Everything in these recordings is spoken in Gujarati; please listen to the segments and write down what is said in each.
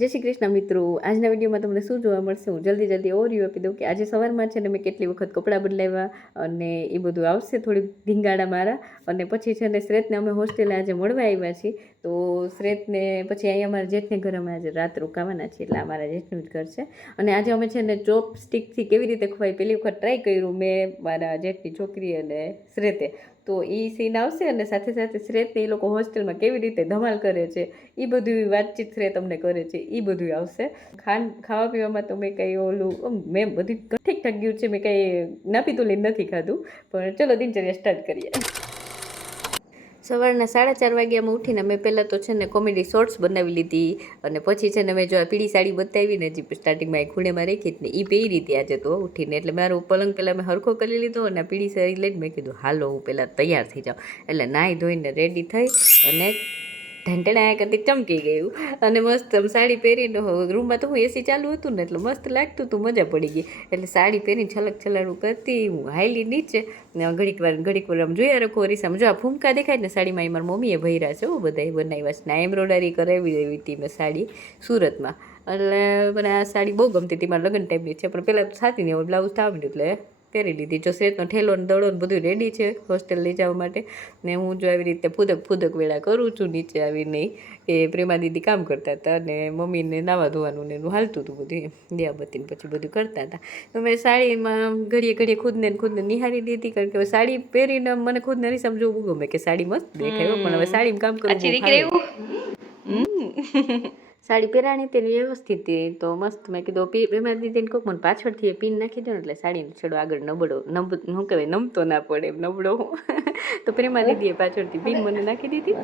જય શ્રી કૃષ્ણ મિત્રો, આજના વિડીયોમાં તમને શું જોવા મળશે હું જલ્દી ઓવરવ્યૂ આપી દઉં કે આજે સવારમાં છે ને મેં કેટલી વખત કપડાં બદલાવ્યા અને એ બધું આવશે થોડી ધીંગાડા મારા. અને પછી છે ને શ્રેતને અમે હોસ્ટેલે આજે મળવા આવ્યા છીએ. તો શ્રેતને પછી અહીંયા અમારા જેઠને ઘર અમે આજે રાત રોકાવાના છીએ, એટલે અમારા જેઠનું જ ઘર છે. અને આજે અમે છે ને ચોપસ્ટિકથી કેવી રીતે ખવાય પહેલી વખત ટ્રાય કર્યું મેં, મારા જેઠની છોકરી અને શ્રેતે. તો એ સીન આવશે અને સાથે સાથે શ્રેતને એ લોકો હોસ્ટેલમાં કેવી રીતે ધમાલ કરે છે એ બધી વાતચીત શ્રેત તમને કરે છે એ બધું આવશે. ખાવા પીવામાં તો મેં કંઈ ઓલું મેં બધું ઠીક ઠાક ગયું છે, મેં કંઈ નાપીતું લઈને નથી ખાધું. પણ ચલો દિનચર્યા સ્ટાર્ટ કરીએ. સવારના 4:30 વાગ્યામાં ઉઠીને મેં પહેલાં તો છે ને કોમેડી શોર્ટ્સ બનાવી લીધી. અને પછી છે ને મેં જો આ પીળી સાડી બતાવીને જે સ્ટાર્ટિંગમાં એ ખૂણેમાં રાખી ને એ પહેરી હતી આજે તો ઉઠીને. એટલે મારો પલંગ પહેલાં મેં હરખો કરી લીધો અને પીળી સાડી લઈને મેં કીધું હાલો હું પહેલાં તૈયાર થઈ જાઉં. એટલે નાહી ધોઈને રેડી થઈ અને ઢંટણા કરતી ચમકી ગયું. અને મસ્ત સાડી પહેરીને રૂમમાં તો હું એસી ચાલુ હતું ને એટલે મસ્ત લાગતું હતું, મજા પડી ગઈ. એટલે સાડી પહેરીને છલક છલાડું કરતી હું હાઈલી નીચે ઘડીક વાર આમ જોયા રાખો અરીસામાં. જો આ ફૂમકા દેખાય ને સાડીમાં એ મારી મમ્મીએ ભર્યા છે, બધા બનાવ્યા છે ને એમ્બ્રોઇડરી કરાવી એવી હતી મેં સાડી સુરતમાં. એટલે મને આ સાડી બહુ ગમતી હતી, મારા લગ્ન ટાઈપની છે. પણ પહેલાં થતી નહીં, બ્લાઉઝ થાવ એટલે પહેરી લીધી. જો શ્રેતનો ઠેલો ને દડો ને બધું રેડી છે હોસ્ટેલ લઈ જવા માટે. ને હું જો આવી રીતે ફૂદક વેળા કરું છું નીચે આવીને, કે પ્રેમા દીદી કામ કરતા હતા અને મમ્મીને નાવા ધોવાનું ને એનું હાલતું હતું બધું, દિયાબત્તીને પછી બધું કરતા હતા. તો મેં સાડીમાં ઘડીએ ખુદને નિહાળી લીધી, કારણ કે હવે સાડી પહેરીને મને ખુદને અરીસામાં જોવું ગમે કે સાડી મસ્ત દેખાય. પણ હવે સાડીમાં કામ કરવું સાડી પહેરાણી તેની વ્યવસ્થિત હતી તો મસ્ત. મેં કીધું પ્રેમા દીદીને કોક મને પાછળથી પીન નાખી દો ને એટલે સાડીનો છેડો આગળ શું કહેવાય નમતો ના પડે એમ નબળો હું. તો પ્રેમા દીદીએ પાછળથી પીન મને નાખી દીધી.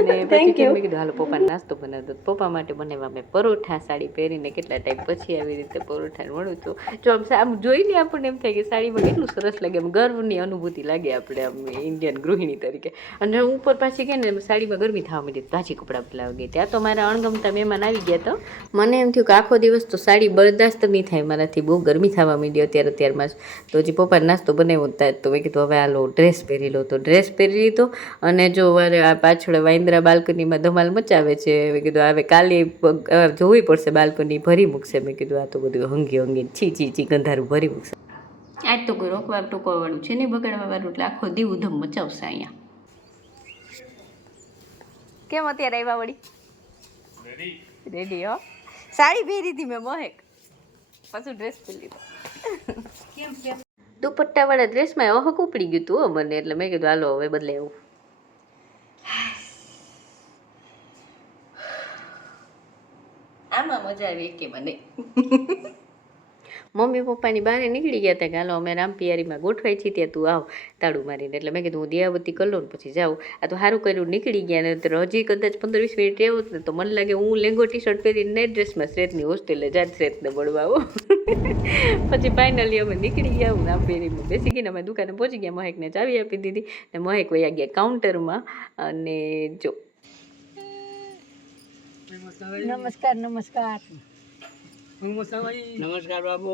અને પછી મેં કીધું હાલો પપ્પાને નાસ્તો બનાવી દો. પપ્પા માટે બનાવ્યા મેં પરોઠા. સાડી પહેરીને કેટલા ટાઈમ પછી આવી રીતે પરોઠા મળું છું. જો આમ જોઈને આપણને એમ થાય કે સાડીમાં કેટલું સરસ લાગે, એમ ગર્વની અનુભૂતિ લાગે આપણે આમ ઇન્ડિયન ગૃહિણી તરીકે. અને ઉપર પાછી કે ને સાડીમાં ગરમી થવા માંડી, પાછી કપડાં બદલાવા ગઈ. ત્યાં તો મારા અણગમતા મહેમાન આવી ગયા. તો મને એમ થયું કે આખો દિવસ તો સાડી બરદાસ્ત નહીં થાય મારાથી, બહુ ગરમી થવા માંડી ત્યારમાં જ. તો હજી પપ્પાને નાસ્તો બનાવ્યો હતા તો મેં કીધું હવે આ લો ડ્રેસ પહેરી લો. તો ડ્રેસ પહેરી લીધો. અને જો આ પાછળ વાઇન્દ્રા બાલ્કનીમાં ધમાલ મચાવે છે. મેં કીધું હવે કાલે જોવી પડશે, બાલ્કની ભરી મૂકશે. મેં કીધું આ તો બધું હંગી છી ગંધારું ભરી મૂકશે. આજ તો કોઈ રોકવા ટોકવા વાળું છે નહીં, બગાડવા વાળું, એટલે આખો દીવ ઉધમ મચાવશે અહીંયા. કેમ અત્યારે આવ્યા વળી? રેડી હો. સાડી પહેરી હતી મેં મહેક, પાછું ડ્રેસ પહેરી લીધો. દુપટ્ટા વાળા ડ્રેસમાં અહક ઉપડી ગયું હતું મને, એટલે મેં કીધું હાલો હવે બદલે એવું. આમાં મજા આવી કે મને. મમ્મી પપ્પાની બહાર નીકળી ગયા હતા કે હાલો અમે રામપિયારીમાં ગોઠવાઈ છીએ, ત્યાં તું આવ તાળું મારીને. એટલે મેં કીધું હું દિયાબત્તી કરી લઉં ને પછી જાઉં. આ તો સારું કર્યું નીકળી ગયા, ને હજી કદાચ 15-20 મિનિટ રહેવું ને તો મને લાગે હું લેંગો ટી શર્ટ પહેરીને નાઇટ ડ્રેસમાં શ્રેતની હોસ્ટેલે જાત શ્રેતને મળવા આવો. પછી ફાઇનલી અમે નીકળી ગયા. હું રામપિયારીમાં બેસી ગઈને અમે દુકાને પહોંચી ગયા. મહેકને ચાવી આપી દીધી ને મહેક વયા ગયા કાઉન્ટરમાં. અને જો નમસ્કાર બાબુ.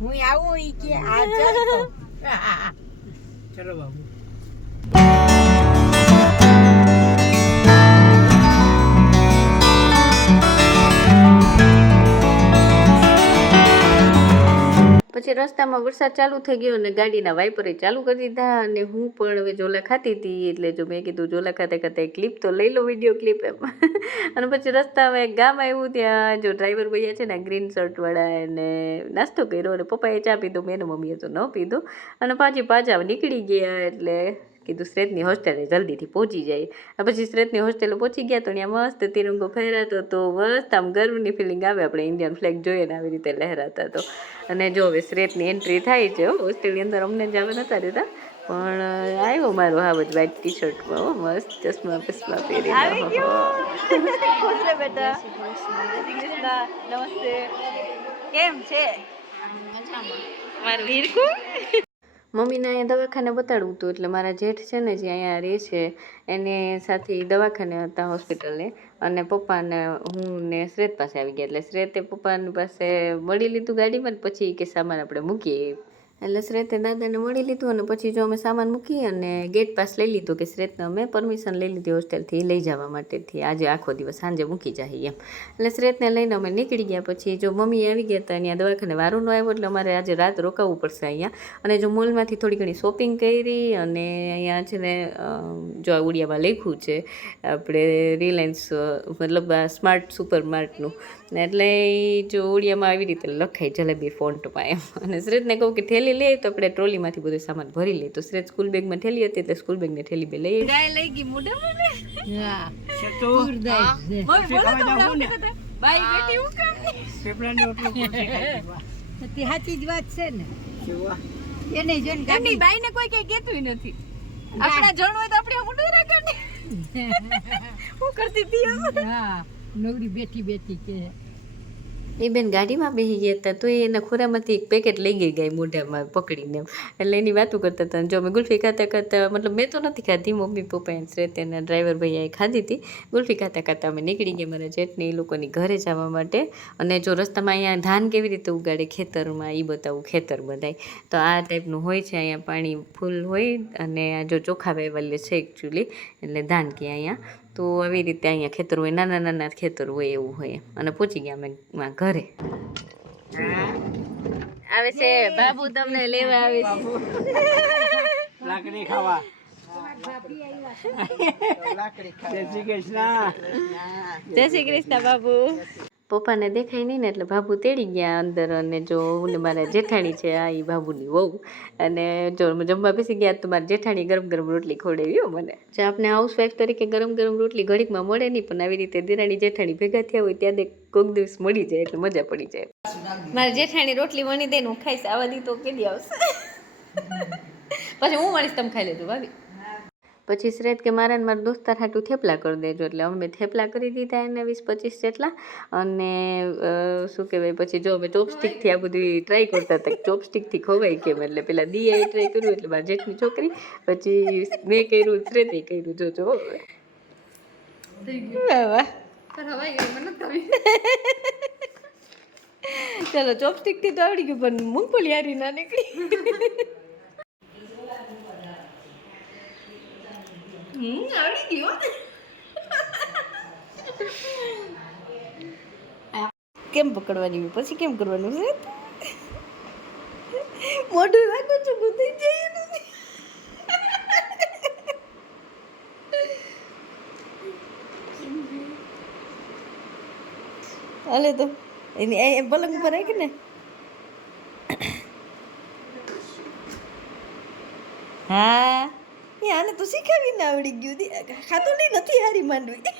હું આવું ઈ કે ચલો બાબુ. પછી રસ્તામાં વરસાદ ચાલુ થઈ ગયો અને ગાડીના વાઇપરે ચાલુ કરી દીધા. અને હું પણ હવે ઝોલા ખાતી હતી, એટલે જો મેં કીધું ઝોલા ખાતા ક્લિપ તો લઈ લો, વિડીયો ક્લિપ એમ. અને પછી રસ્તામાં એક ગામ આવ્યું, ત્યાં જો ડ્રાઈવર ભૈયા છે ને ગ્રીન શર્ટવાળા, એને નાસ્તો કર્યો અને પપ્પાએ ચા પીધો, મેં ને મમ્મીએ તો ન પીધો. અને પાછા નીકળી ગયા. એટલે કીધું શ્રેતની હોસ્ટેલે જલ્દીથી પહોંચી જાય. પછી શ્રેતની હોસ્ટેલે પહોંચી ગયા તો ત્યાં મસ્ત તિરંગો ફહેરાતો તો મસ્ત આમ ગર્વની ફિલિંગ આવે, આપણે ઇન્ડિયન ફ્લેગ જોઈએ ને આવી રીતે લહેરાતા તો. અને જો હવે શ્રેતની એન્ટ્રી થાય છે હોસ્ટેલની અંદર, અમને જ આવે નતા દેતા પણ આવ્યો મારો હાવજ વ્હાઈટ ટી શર્ટમાં મસ્ત ચશ્મા બસમા પહેરીને. બેટા નમસ્તે, કેમ છે? મારું હીરકું. મમ્મીને અહીંયા દવાખાને બતાડવું હતું, એટલે મારા જેઠ છે ને જે અહીંયા રહે છે એને સાથે દવાખાને હતા હોસ્પિટલે. અને પપ્પાને હું ને શ્રેત પાસે આવી ગયા. એટલે શ્રેતે પપ્પાની પાસે મળી લીધું ગાડીમાં. પછી કે સામાન આપણે મૂકીએ એટલે શ્રેતે દાદાને મળી લીધું અને પછી જો અમે સામાન મૂકી અને ગેટ પાસ લઈ લીધું કે શ્રેતને અમે પરમિશન લઈ લીધી હોસ્ટેલથી લઈ જવા માટેથી આજે આખો દિવસ સાંજે મૂકી જાય એમ. એટલે શ્રેતને લઈને અમે નીકળી ગયા. પછી જો મમ્મી આવી ગયા હતા અહીંયા દવાખાને વારો ન આવ્યો એટલે અમારે આજે રાત રોકાવવું પડશે અહીંયા. અને જો મોલમાંથી થોડી ઘણી શોપિંગ કરી અને અહીંયા છે ને જો આ ઉડિયામાં લખ્યું છે આપણે રિલાયન્સ મતલબ આ સ્માર્ટ સુપર માર્ટનું એટલે જો ઉડિયામાં આવી રીતે લખાય જલેબી ફોન્ટમાં એમ. અને શ્રેતને કહું કે થેલી લઈ તો આપણે ટ્રોલીમાંથી બધું સામાન ભરી લઈએ. તો શ્રેત સ્કૂલ બેગમાં થેલી હતી એટલે સ્કૂલ બેગની થેલી બે લઈ ગાય લઈ ગઈ મોઢામાં ને હા સેતો મમ્મી બોલો તો બાઈ બેટી હું કામ પેપરાને ઓટલો કોસે ખાઈ તે સાચી જ વાત છે ને કેવા એને જોઈને એમની બાઈને કોઈ કઈ કહેતું નથી. આપણા જણ હોય તો આપણે મોઢું રાખે હું કરતી હતી. હા નવરી બેઠી બેઠી કે એ બેન ગાડીમાં બેસી ગયા હતા તો એના ખોરામાંથી એક પેકેટ લઈ ગઈ ગાય મોઢામાં પકડીને એટલે એની વાતો કરતા હતા. જો અમે ગુલ્ફી ખાતા ખાતા મતલબ મેં તો નથી ખાધી, મમ્મી પપ્પા એને શ્રેત એના ડ્રાઈવર ભૈયાએ ખાધી હતી. ગુલ્ફી ખાતા ખાતા અમે નીકળી ગયા મારા જેઠને એ લોકોની ઘરે જવા માટે. અને જો રસ્તામાં અહીંયા ધાન કેવી રીતે ઉગાડે ખેતરમાં એ બતાવું, ખેતર બધાય તો આ ટાઈપનું હોય છે. અહીંયા પાણી ફૂલ હોય અને આ જો ચોખા વેવાલે છે એકચ્યુઅલી એટલે ધાન કે અહીંયા તો આવી રીતે અહીંયા ખેતર હોય, નાના નાના ખેતર હોય એવું હોય. અને પહોંચી ગયા અમે ઘરે. આવે છે બાબુ તમને લેવા આવે છે લાકડી ખાવા લાકડી જય શ્રી કૃષ્ણ. જય શ્રી કૃષ્ણ બાબુ. પપ્પાને દેખાય નહીં ને એટલે બાબુ તેડી ગયા અંદર. અને જો ને મારા જેઠાણી છે આ એ બાબુની વહુ. અને જો જમવા બેસી ગયા તો મારી જેઠાણી ગરમ ગરમ રોટલી ખવડાવી હો મને. જે આપણે હાઉસવાઈફ તરીકે ગરમ ગરમ રોટલી ઘડીકમાં મળે નહીં, પણ આવી રીતે દિરાણી જેઠાણી ભેગા થયા હોય ત્યારે કોઈક દિવસ મળી જાય એટલે મજા પડી જાય. મારી જેઠાણી રોટલી વણી દે હું ખાઈશ, આવા દી તો કેદી આવશે. પછી હું મળીશ, તમે ખાઈ લેજો ભાભી. પછી શ્રેત કે મારા ને મારા દોસ્તાર હાટું થેપલા કરી દેજો એટલે અમે થેપલા કરી દીધા એને 20-25 જેટલા. અને શું કહેવાય પછી જો અમે ચોપસ્ટિકથી આ બધું ટ્રાય કરતા હતા ચોપસ્ટિકથી ખવાય કેમ. એટલે પેલા દીએ ટ્રાય કર્યું એટલે મારી જેઠની છોકરી, પછી મેં કર્યું, શ્રેતે કર્યું. જોજો વાહ ચલો ચોપસ્ટિકથી તો આવડી ગયું પણ મૂંગફળી હારી ના નીકળી. આવડી ગયો. કેમ પકડવાની પછી કેમ કરવાનું છે? મોઢું રાખું છું ગુથી જઈએ નથી. હાલે તો એની પલંગ ઉપર રાખી ને. હા આને તો શીખાવીને આવડી ગયું. ખાતું નહીં નથી હારી માંડવી.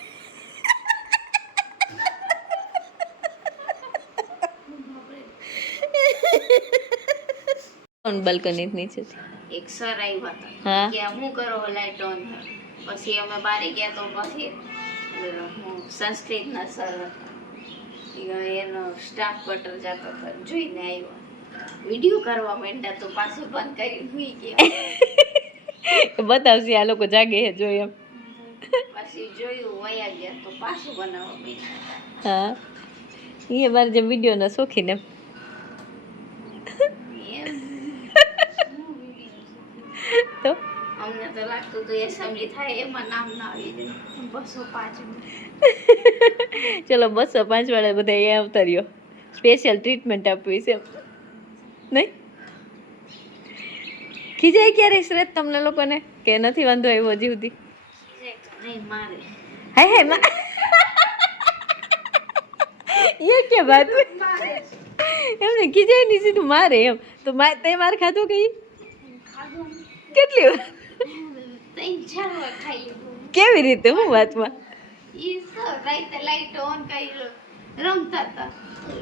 કોણ બાલ્કની નીચે એક સર આવ્યા હા. હતા કે હું કરો લાઈટ ઓન. પછી અમે બારે ગયા તો પછી હું સંસ્કૃતના સર હતા એનો સ્ટાફ ક્વાર્ટર જતો હતો જોઈને આવ્યા. વિડીયો કરવા માંડ્યા તો પાછું બંધ કરીને હુઈ ગયા. બતાવશે આ લોકો જાગે હે જો એમ. પછી જોયું વયા ગયા તો પાછું બનાવવા માંડ્યા. હા એ મારે જેમ વિડીયોના શોખીન એમ. તો અમને તો લાગતું હતું એસેમ્બલી થાય એમાં નામ ના આવી જાય. 205 ચલો 205 વાળા બધા એ આવતા રહ્યો, સ્પેશિયલ ટ્રીટમેન્ટ આપવી છે નહીં? ખીજાય ક્યારે શ્રેત તમને લોકોને કે નથી વાંધો આવ્યો હજી સુધી? નહીં મારે હાય હાય માં એ કે વાત એમને ખીજાય નહીં સીધું મારે એમ. તો તે માર ખાધું કઈ કેટલી વાર? 3-4 વાર ખાઈ લીધું. કેવી રીતે હું વાતમાં? ઈ સર રાતે લાઈટ ઓન કરી રમતા હતા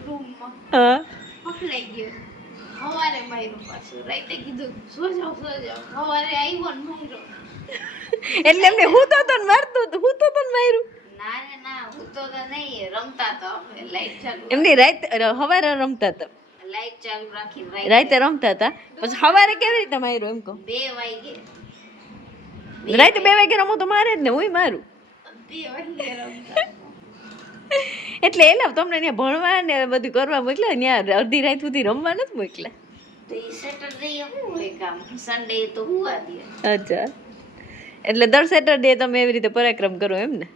રૂમમાં. હા પકડાઈ ગયો. સવારે માર્યો પાછું. રાતે કીધું સો જાવ. સવારે આવ્યો ને માર્યો. એટલે એમને હું તો મારતો હતો, હું તો માર્યું. ના રે ના હું તો નહીં રમતા તો આપણે લાઈટ ચાલુ એમની રાત સવારે રમતા હતા, લાઈટ ચાલુ રાખીને રાતે રમતા હતા, પછી સવારે કેવી રીતે માર્યું એમ કહો? 2 વાગે રાતે 2 વાગે રમો તો મારે જ ને, હું મારું. 2 વાગે રમતા. એટલે એલા તમને ત્યાં ભણવા ને બધું કરવા મોકલ્યા, ત્યાં અડધી રાત સુધી રમવા નથી મોકલ્યા. તો એ સેટરડે શું હોય કામ, સન્ડે તો હુવા દે. અચ્છા, એટલે દર સેટરડે તમે એવી રીતે પરાક્રમ કરો એમ ને?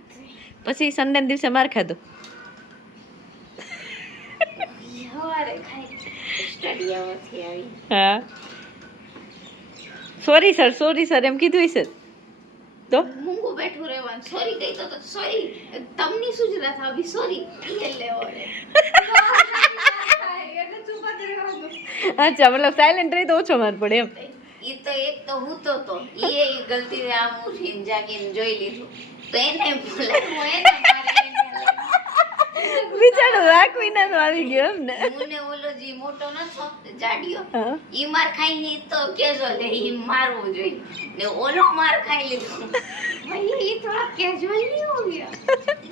પછી સન્ડે દિવસે માર ખાધો? સવારે ખાઈ સ્ટડી આવવાથી આવી. હા, સોરી સર એમ કીધું હશે તો? મૂંગું બેઠું રહેવાનું. સોરી કહી તો સોરી તમને શું જ રાત આવી સોરી એ લેવો રે. અચ્છા, મતલબ સાયલેન્ટ રહી તો ઓછો માર પડે એમ? ઈ તો એક તો હું તો ઈ ગલતી આમ ઉઠીને જાગીને જોઈ લીધું તો એને બોલાવ્યો, એને મારી બિચારો રાખ વિના આવી ગયો એમ ને? મને ઓલો જી મોટો નતો જાડિયો હા. ઈ માર ખાઈ ની તો કેજો લે ઈ મારવું જોઈએ ને ઓલો માર ખાઈ લીધો. ભાઈ ઈ થોડા કેજ્યુઅલ નહીં હો ગયા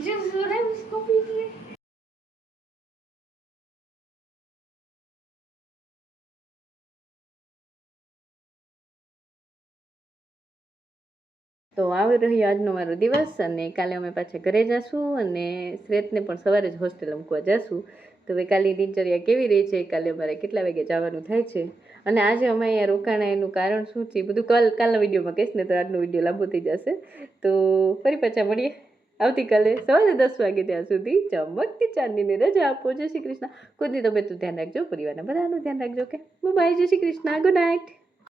જો જોરે ઉસકો પી લીએ. તો આવી રહ્યો આજનો મારો દિવસ, અને કાલે અમે પાછા ઘરે જઈશું અને શ્રેતને પણ સવારે જ હોસ્ટેલ મૂકવા જઈશું. તો હવે કાલની દિનચર્યા કેવી રહી છે, કાલે અમારે કેટલા વાગે જવાનું થાય છે, અને આજે અમે અહીંયા રોકાણા એનું કારણ શું છે એ બધું કાલના વિડીયોમાં કહીશ ને તો આજનો વિડીયો લાંબો થઈ જશે. તો ફરી પાછા મળીએ આવતીકાલે સવારે 10 વાગે. ત્યાં સુધી ચમકતી ચાંદીની રજા આપો. જય શ્રી કૃષ્ણ. ખુદની તબિયતનું ધ્યાન રાખજો, પરિવારના બધાનું ધ્યાન રાખજો. કે બાય, જય શ્રી કૃષ્ણ, ગુડ નાઇટ.